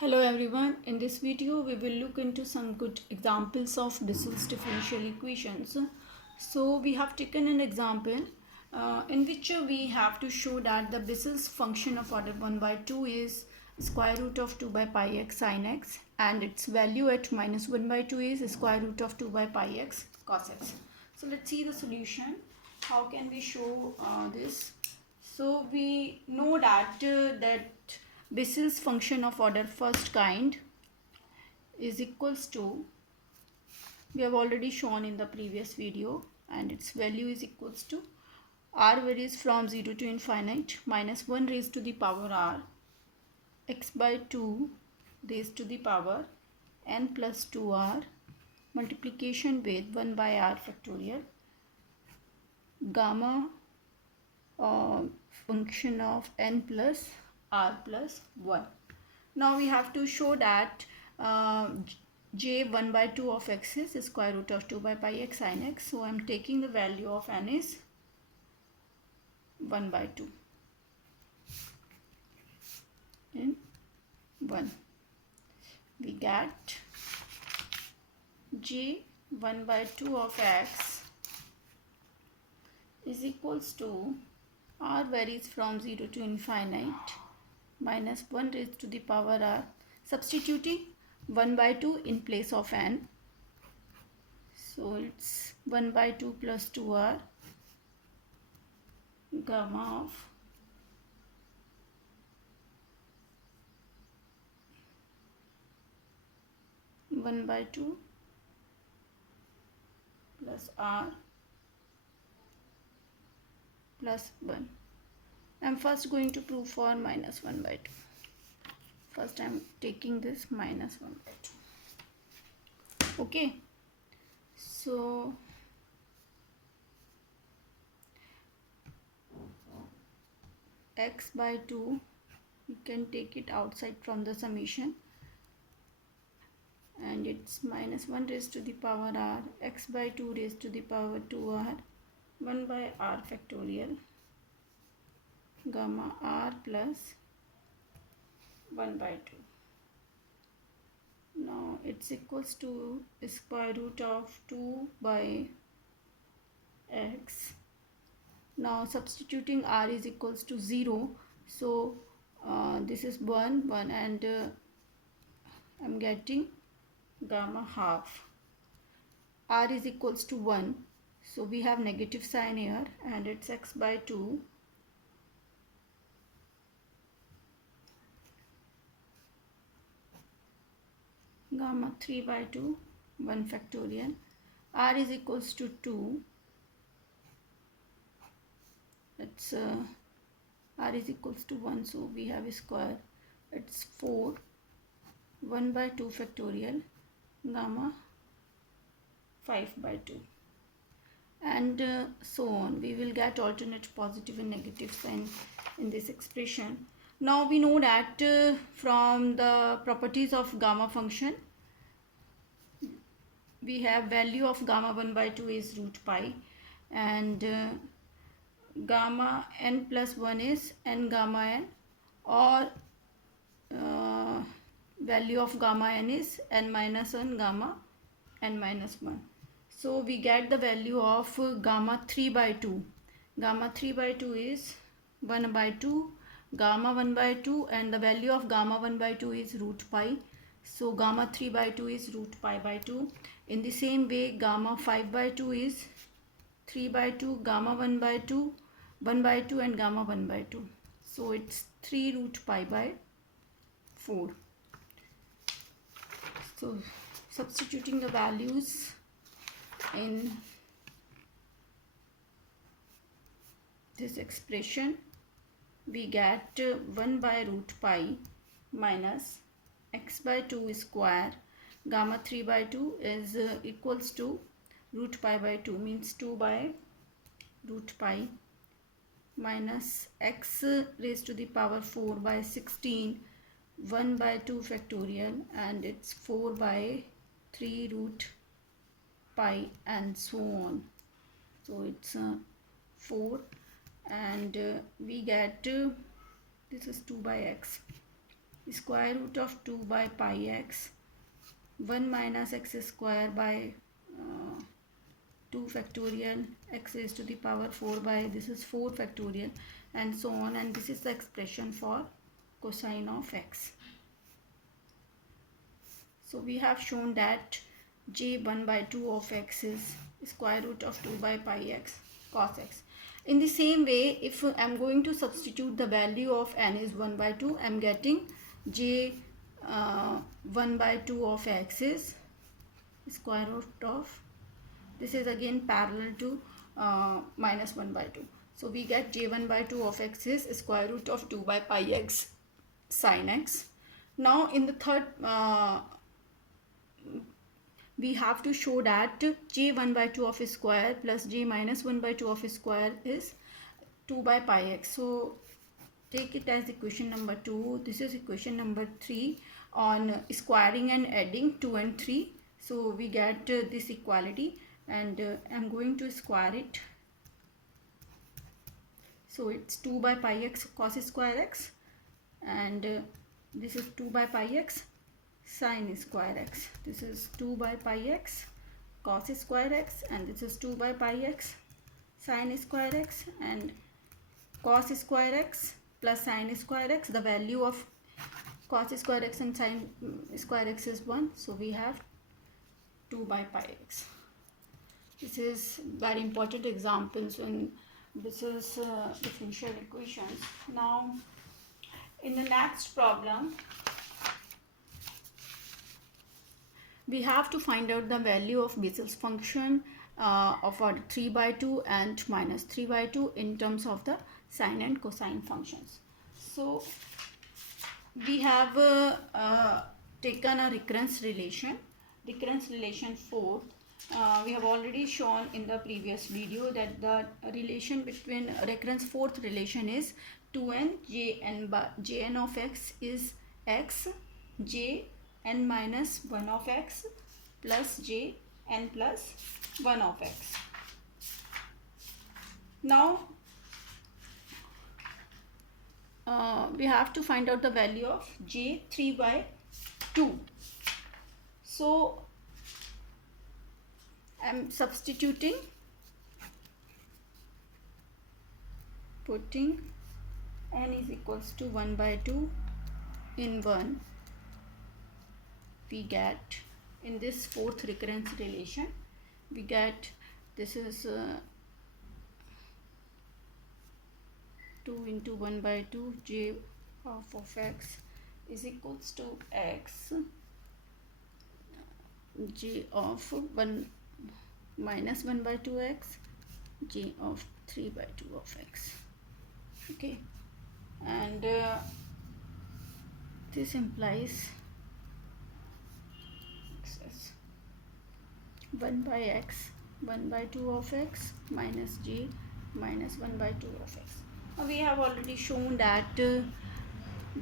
Hello everyone, in this video we will look into some good examples of Bessel's differential equations. So we have taken an example in which we have to show that the Bessel's function of order 1 by 2 is square root of 2 by pi x sin x, and its value at minus 1 by 2 is square root of 2 by pi x cos x. So let's see the solution. How can we show this? So we know that Bessel's function of order first kind is equals to, we have already shown in the previous video, and its value is equals to r varies from 0 to infinite minus 1 raised to the power r x by 2 raised to the power n plus 2r multiplication with 1 by r factorial gamma function of n plus r plus 1. Now we have to show that j 1 by 2 of x is square root of 2 by pi x sin x. So I am taking the value of n is 1 by 2 in 1. We get j 1 by 2 of x is equals to r varies from 0 to infinite minus 1 raised to the power r, substituting 1 by 2 in place of n. So it's 1 by 2 plus 2r gamma of 1 by 2 plus r plus 1. I'm first going to prove for minus 1 by 2. First I'm taking this minus 1 by 2. Okay. So x by 2, you can take it outside from the summation, and it's minus 1 raised to the power r x by 2 raised to the power 2r 1 by r factorial gamma r plus 1 by 2. Now it's equals to square root of 2 by x. Now substituting r is equals to 0, so this is 1 and I'm getting gamma half. R is equals to 1, so we have negative sign here, and it's x by 2 gamma 3 by 2 1 factorial. R is equals to 2. It's r is equals to 1, so we have a square. It's 4 1 by 2 factorial gamma 5 by 2, and so on. We will get alternate positive and negative sign in this expression. Now we know that from the properties of gamma function, we have value of gamma 1 by 2 is root pi, and gamma n plus 1 is n gamma n, or value of gamma n is n minus 1 gamma n minus 1. So we get the value of gamma 3 by 2. Gamma 3 by 2 is 1 by 2 gamma 1 by 2, and the value of gamma 1 by 2 is root pi. So gamma 3 by 2 is root pi by 2. In the same way, gamma 5 by 2 is 3 by 2 gamma 1 by 2 1 by 2 and gamma 1 by 2. So it's 3 root pi by 4. So substituting the values in this expression, we get 1 by root pi minus x by 2 square gamma 3 by 2 is equals to root pi by 2, means 2 by root pi minus x raised to the power 4 by 16 1 by 2 factorial, and it's 4 by 3 root pi and so on. So it's 4, and we get this is 2 by x square root of 2 by pi x, 1 minus x square by 2 factorial, x raised to the power 4 by, this is 4 factorial, and so on, and this is the expression for cosine of x. So we have shown that j 1 by 2 of x is square root of 2 by pi x cos x. In the same way, if I am going to substitute the value of n is 1 by 2, I am getting j 1 by 2 of x is square root of, this is again parallel to minus 1 by 2. So we get j 1 by 2 of x is square root of 2 by pi x sin x. Now in the third, we have to show that j 1 by 2 of square plus j minus 1 by 2 of square is 2 by pi x. So take it as equation number 2. This is equation number 3 on squaring and adding 2 and 3. So we get this equality, and I'm going to square it. So it's 2 by pi x cos square x, and this is 2 by pi x sin square x. This is 2 by pi x cos square x, and this is 2 by pi x sin square x, and cos square x plus sin square x. The value of cos square x and sin square x is 1. So we have 2 by pi x. This is very important examples, and this is differential equations. Now in the next problem, we have to find out the value of Bessel's function of order 3 by 2 and minus 3 by 2 in terms of the sine and cosine functions. So we have taken a recurrence relation 4. We have already shown in the previous video that the relation between recurrence fourth relation is 2n jn of x is x, jn minus 1 of x plus jn plus 1 of x. Now we have to find out the value of j 3 by 2. So I am substituting, putting n is equals to 1 by 2 in 1. We get, in this fourth recurrence relation, we get, this is 2 into 1 by 2 j of x is equals to x j of 1 minus 1 by 2x j of 3 by 2 of x. Okay, and this implies 1 by x 1 by 2 of x minus j minus 1 by 2 of x. Now we have already shown that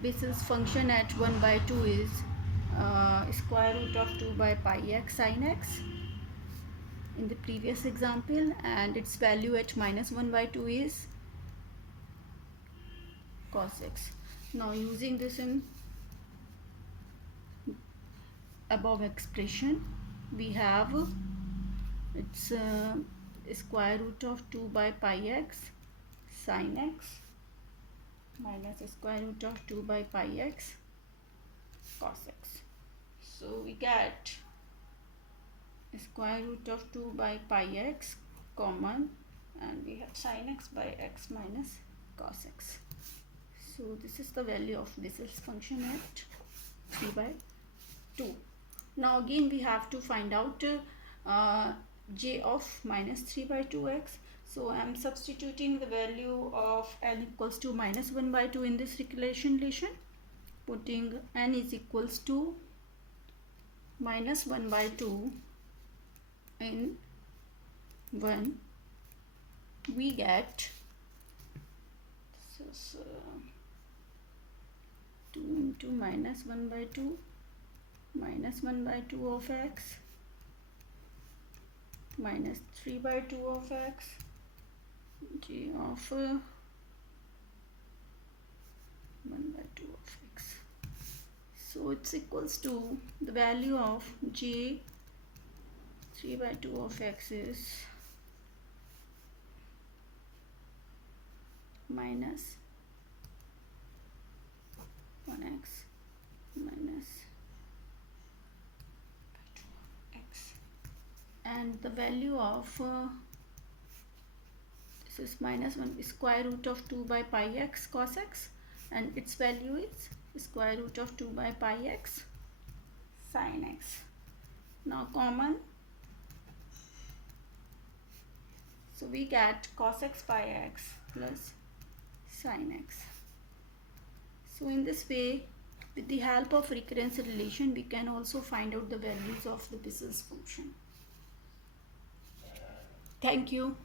Bessel's function at 1 by 2 is square root of 2 by pi x sin x in the previous example, and its value at minus 1 by 2 is cos x. Now using this in above expression, we have its square root of 2 by pi x sin x minus square root of 2 by pi x cos x. So we get square root of 2 by pi x common, and we have sin x by x minus cos x. So this is the value of Bessel's function at 3 by 2. Now again we have to find out j of minus 3 by 2x. So I am substituting the value of n equals to minus 1 by 2 in this relation, putting n is equals to minus 1 by 2 in 1. We get, this is 2 into minus 1 by 2 minus 1 by 2 of x minus 3 by 2 of x j of 1 by 2 of x. So it's equals to the value of j 3 by 2 of x is minus 1x minus x, and the value of this is minus 1 square root of 2 by pi x cos x, and its value is square root of 2 by pi x sin x. Now common, so we get cos x pi x plus sin x. So in this way, with the help of recurrence relation, we can also find out the values of the Bessel's function. Thank you.